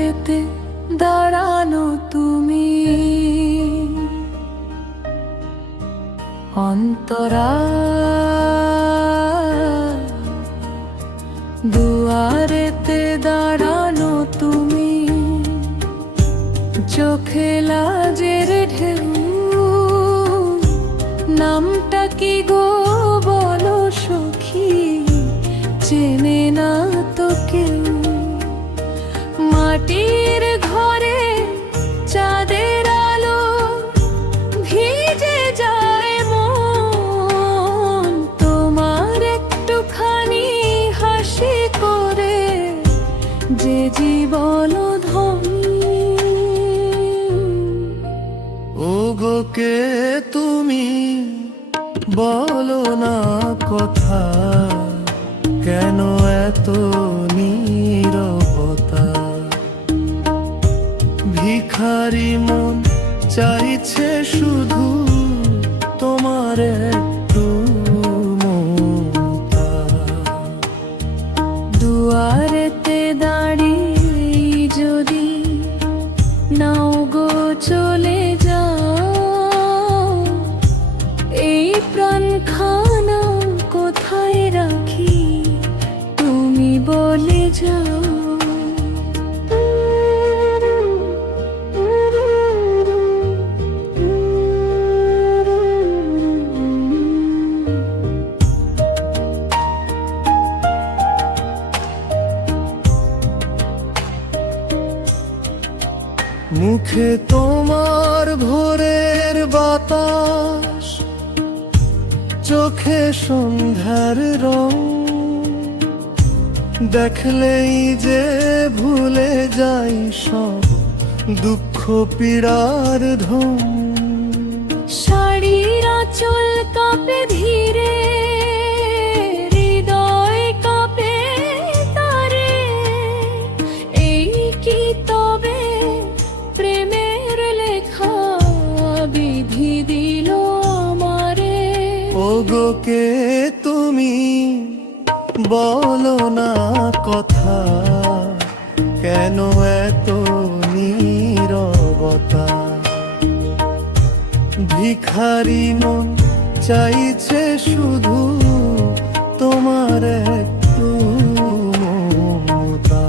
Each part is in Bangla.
দুয়ারেতে দাঁড়ানো তুমি, অন্তরা দুয়ারেতে দাঁড়ানো তুমি, চোখে লাজের ঢেউ, নামটা কি গো বলো সখী, চেনে না তো কেউ। মাটির ঘরে চাঁদের আলো ভিজে যায় মন, তোমার একটুখানি হাসি করে যে জীবন ধনী। ওগো কে তুমি বলো না কথা, কেন এত নীরবতা? ভিখারি মন চাইছে শুধু তোমার একটু মমতা। দুয়ারেতে দাঁড়িয়ে যদি নাও গো চলে যাও, এই প্রাণখানা কোথায় রাখি তুমি বলে যাও। মুখে তোমার ভোরের বাতাস, চোখে সন্ধ্যার রং, দেখলেই যে ভুলে যাই সব দুঃখ পীড়ার ধন। শাড়ির আঁচল কাঁপে ধীরে, হৃদয় কাঁপে তারে, এই কি তবে প্রেমের লেখা বিধি দিল আমারে? ওগো কে তুমি বলো না কথা, কেন এত নীরবতা? ভিখারি মন চাইছে শুধু তোমার একটু মমতা।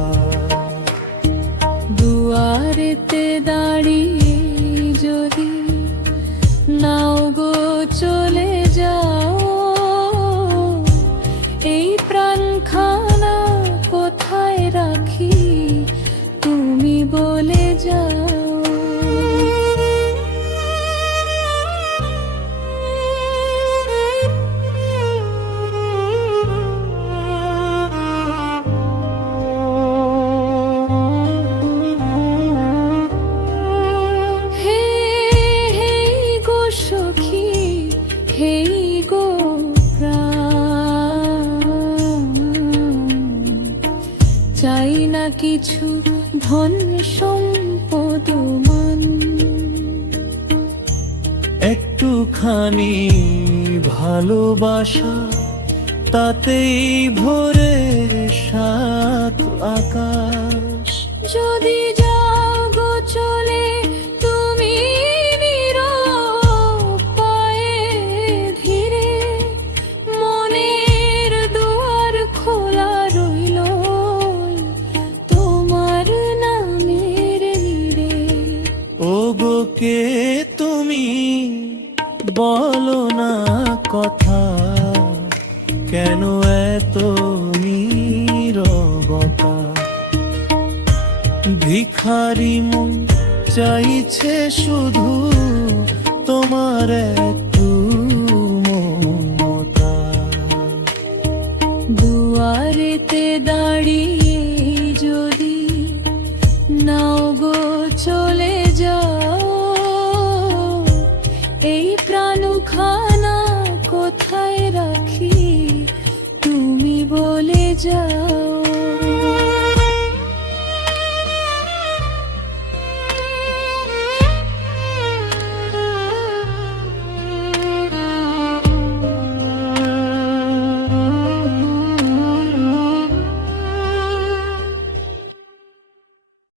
দুয়ারেতে দাঁড়িয়ে যদি নাও গো চলে যাও, এই প্রাণখানা কোথায় রাখি তুমি বলে যাও। চাই না কিছু ধন সম্পদ মান, একটুখানি ভালোবাসা, তাতেই ভরে সাত আকাশ। যদি যাও গো চলে তুমি নীরব পায়ে ধীরে, মনের দুয়ার খোলা রইল তোমার নামের নীড়ে। ওগো কে তুমি বলো না কথা, কেন এত নীরবতা? ভিখারি মন চাইছে শুধু তোমার একটু মমতা। দুয়ারেতে দাঁড়িয়ে যদি নাও গো চলে